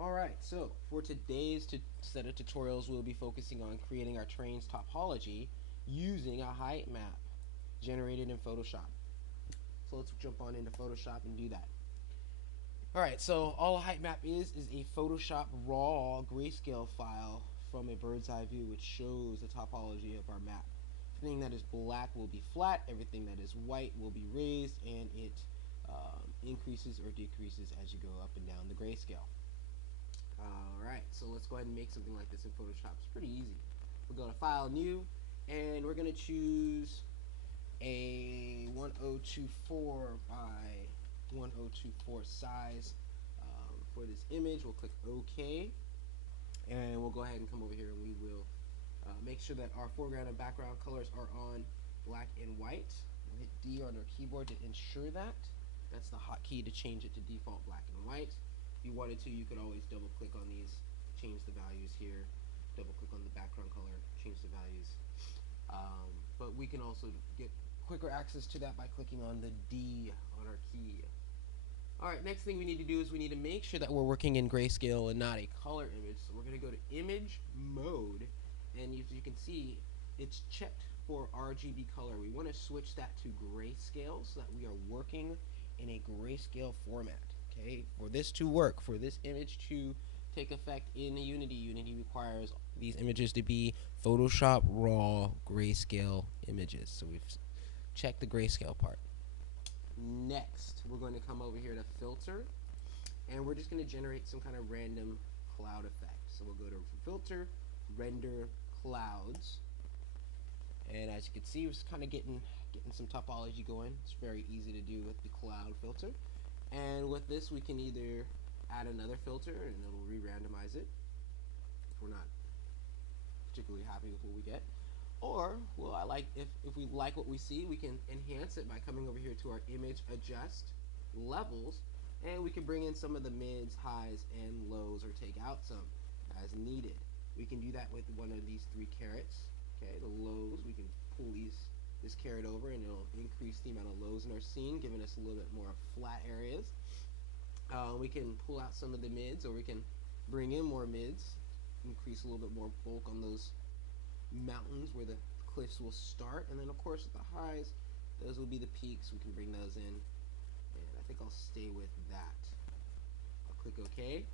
Alright, so for today's set of tutorials, we'll be focusing on creating our train's topology using a height map generated in Photoshop. So let's jump on into Photoshop and do that. Alright, so all a height map is a Photoshop raw grayscale file from a bird's eye view which shows the topology of our map. Everything that is black will be flat, everything that is white will be raised, and it increases or decreases as you go up and down the grayscale. Alright, so let's go ahead and make something like this in Photoshop. It's pretty easy. We'll go to File, New, and we're going to choose a 1024 by 1024 size for this image. We'll click OK, and we'll go ahead and come over here and we will make sure that our foreground and background colors are on black and white. We'll hit D on our keyboard to ensure that. That's the hotkey to change it to default black and white. If you wanted to, you could always double click on these, change the values here, double click on the background color, change the values. But we can also get quicker access to that by clicking on the D on our key. Alright, next thing we need to do is we need to make sure that we're working in grayscale and not a color image. So we're going to go to Image Mode, and as you can see, it's checked for RGB color. We want to switch that to grayscale so that we are working in a grayscale format. Okay, for this to work, for this image to take effect in Unity, Unity requires these images to be Photoshop raw grayscale images. So we've checked the grayscale part. Next, we're going to come over here to Filter, and we're just going to generate some kind of random cloud effect. So we'll go to Filter, Render Clouds, and as you can see, we're just kind of getting some topology going. It's very easy to do with the cloud filter. And with this, we can either add another filter and it'll re-randomize it if we're not particularly happy with what we get. Or, well, if we like what we see, we can enhance it by coming over here to our image adjust levels, and we can bring in some of the mids, highs, and lows, or take out some as needed. We can do that with one of these three carets. Okay, the lows, we can pull this caret over and it'll increase the amount of lows in our scene, giving us a little bit more flat areas. We can pull out some of the mids, or we can bring in more mids, increase a little bit more bulk on those mountains where the cliffs will start. And then of course at the highs, those will be the peaks. We can bring those in, and I think I'll stay with that. I'll click OK.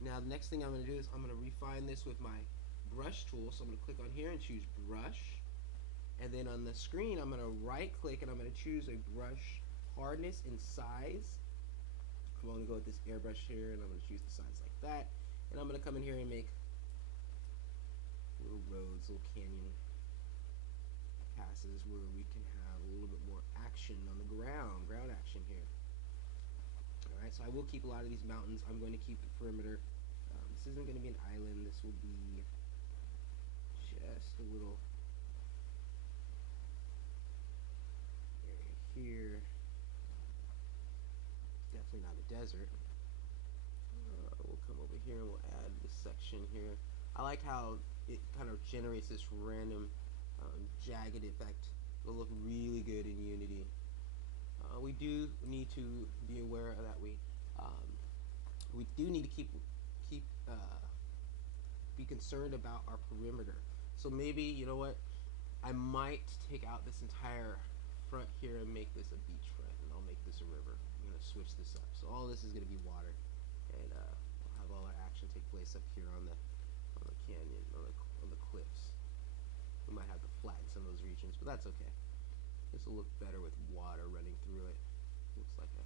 Now the next thing I'm going to do is I'm going to refine this with my brush tool. So I'm going to click on here and choose brush. And then on the screen, I'm going to right click and I'm going to choose a brush hardness and size. I'm going to go with this airbrush here and I'm going to choose the size like that. And I'm going to come in here and make little roads, little canyon passes where we can have a little bit more action on the ground action here. Alright, so I will keep a lot of these mountains. I'm going to keep the perimeter. This isn't going to be an island. This will be just a little here. Definitely not a desert. We'll come over here and we'll add this section here. I like how it kind of generates this random jagged effect. It'll look really good in Unity. We do need to be aware that we do need to be concerned about our perimeter. So maybe, you know what, I might take out this entire front here and make this a beachfront, and I'll make this a river. I'm going to switch this up. So all this is going to be water, and we'll have all our action take place up here on the canyon, on the cliffs. We might have to flatten some of those regions, but that's okay. This will look better with water running through it. Looks like a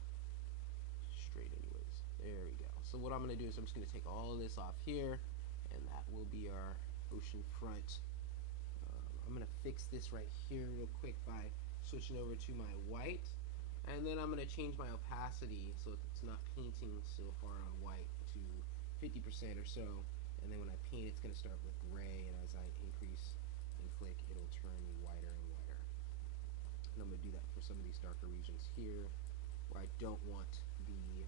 straight anyways. There we go. So what I'm going to do is I'm just going to take all of this off here, and that will be our ocean front. I'm going to fix this right here real quick by switching over to my white, and then I'm going to change my opacity so it's not painting so far on white to 50% or so, and then when I paint it's going to start with gray, and as I increase and click it'll turn whiter and whiter. And I'm going to do that for some of these darker regions here where I don't want the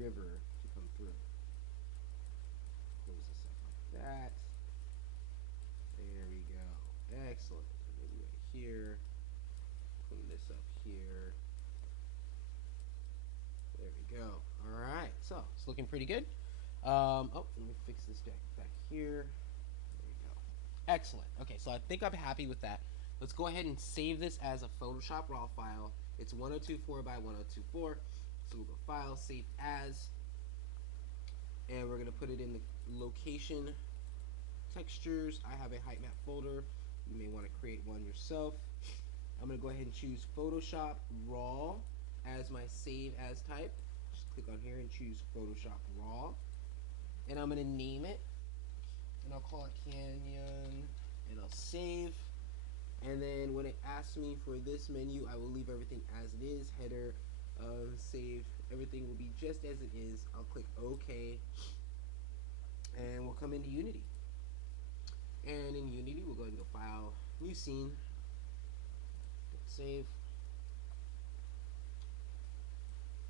river to come through. Close this up like that. There we go. Excellent. Maybe right here. Clean this up here. There we go. Alright, so looking pretty good. Oh, let me fix this back here. There you go. Excellent. Okay, so I think I'm happy with that. Let's go ahead and save this as a Photoshop RAW file. It's 1024 by 1024. So we'll go File, Save As, and we're gonna put it in the location textures. I have a height map folder. You may want to create one yourself. I'm gonna go ahead and choose Photoshop RAW as my save as type. Just click on here and choose Photoshop RAW, and I'm gonna name it, and I'll call it Canyon, and I'll save. And then when it asks me for this menu, I will leave everything as it is. Header, save, everything will be just as it is. I'll click OK, and we'll come into Unity. And in Unity, we'll go ahead and go File, New Scene, save.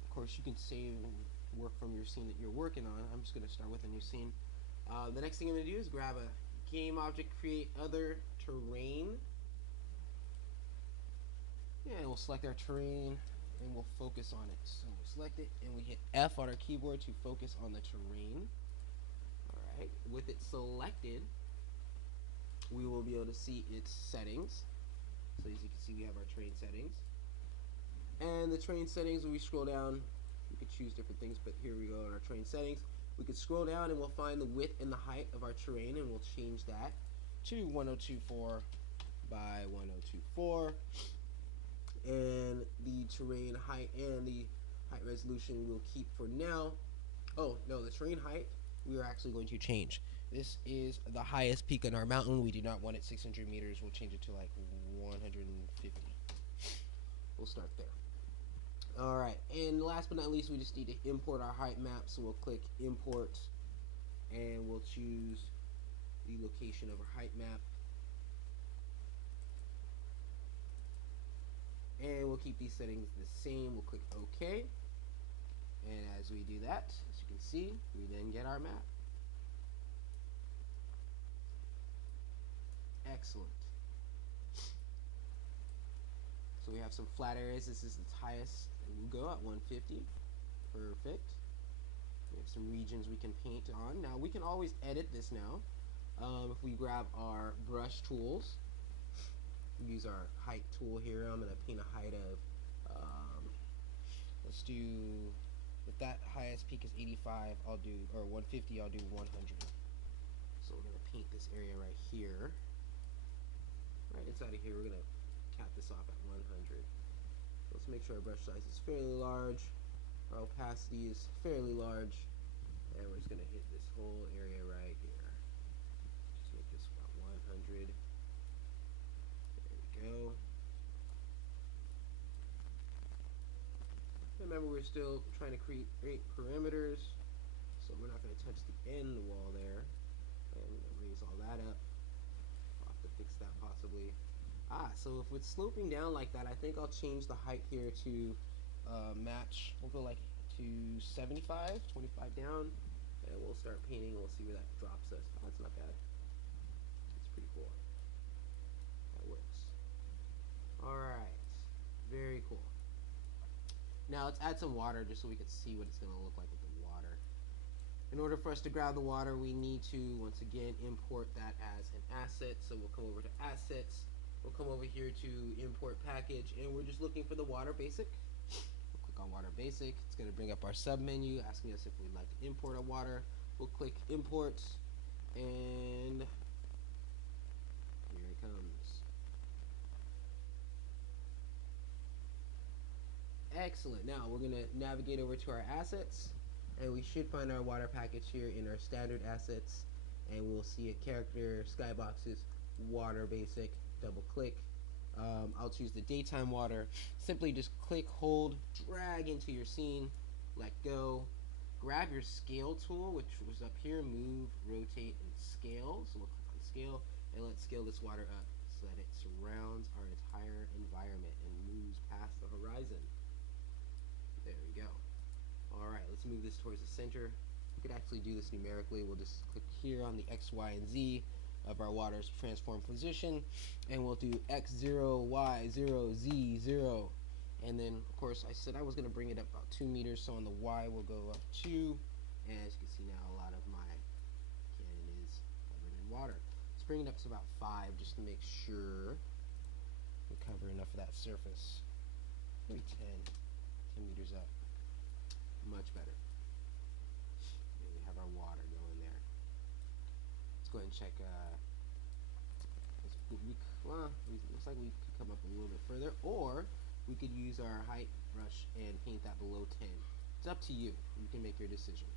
Of course, you can save and work from your scene that you're working on. I'm just going to start with a new scene. The next thing I'm going to do is grab a game object, create other terrain. And we'll select our terrain and we'll focus on it. So we'll select it and we hit F on our keyboard to focus on the terrain. Alright, with it selected, we will be able to see its settings. So as you can see, we have our terrain settings. And the terrain settings, when we scroll down, we could choose different things, but here we go on our terrain settings. We could scroll down and we'll find the width and the height of our terrain, and we'll change that to 1024 by 1024. And the terrain height and the height resolution we'll keep for now. Oh no, the terrain height we are actually going to change. This is the highest peak on our mountain. We do not want it 600 meters. We'll change it to like 150. We'll start there. Alright, and last but not least, we just need to import our height map. So we'll click Import, and we'll choose the location of our height map. And we'll keep these settings the same. We'll click OK. And as we do that, as you can see, we then get our map. Excellent. So we have some flat areas. This is its highest. We'll go at 150. Perfect. We have some regions we can paint on. Now we can always edit this now. If we grab our brush tools, use our height tool here. I'm going to paint a height of, let's do, if that highest peak is 85, I'll do, or 150, I'll do 100. So we're going to paint this area right here. Right inside of here, we're going to cap this off at 100. Let's make sure our brush size is fairly large. Our opacity is fairly large. And we're just going to hit this whole area right here. Just make this about 100. There we go. Remember, we're still trying to create parameters, so we're not going to touch the end wall there. And we're going to raise all that up. I'll have to fix that possibly. So if it's sloping down like that, I think I'll change the height here to match. We'll go like to 75, 25 down, and we'll start painting. We'll see where that drops us. Oh, that's not bad. It's pretty cool. That works. Alright. Very cool. Now let's add some water just so we can see what it's going to look like with the water. In order for us to grab the water, we need to, once again, import that as an asset. So we'll come over to Assets. We'll come over here to Import Package, and we're just looking for the Water Basic. We'll click on Water Basic. It's going to bring up our sub-menu, asking us if we'd like to import a water. We'll click Import, and here it comes. Excellent. Now we're going to navigate over to our assets, and we should find our water package here in our standard assets, and we'll see a character, skyboxes, water basic. Double click. I'll choose the daytime water. Simply just click, hold, drag into your scene, let go. Grab your scale tool, which was up here, move, rotate, and scale. So we'll click on scale, and let's scale this water up so that it surrounds our entire environment and moves past the horizon. There we go. Alright, let's move this towards the center. We could actually do this numerically. We'll just click here on the X, Y, and Z of our water's transform position, and we'll do X0, Y0, Z0, and then of course I said I was going to bring it up about 2 meters, so on the Y we'll go up 2, And as you can see now, a lot of my cannon is covered in water. Let's bring it up to about 5 just to make sure we cover enough of that surface. Maybe 10 meters up. Much better. And we have our water going there. Let's go ahead and check. Looks like we could come up a little bit further, or we could use our height brush and paint that below 10. It's up to you. You can make your decision.